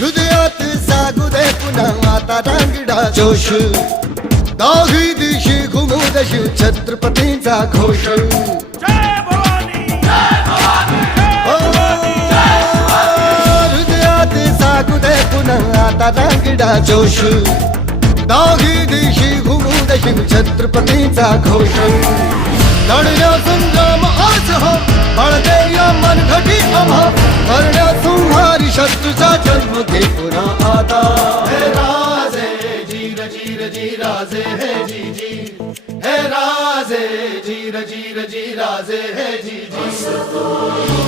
हृदयात जागू दे पुन्हा माता डांगडा जोश दाही दिशी घुमू दशी छत्रपतींचा घोष हृदयात जागू दे पुन्हा आता डांगडा जोश दाही दिशी घुमू दशी छत्रपतीचा घोष लढण्याचं तुझा जन्म घे पुन्हा आता हे राजे जीर जीर जी राजे हे जी जी हे राजे जीर जीर जी राजे हे जी जी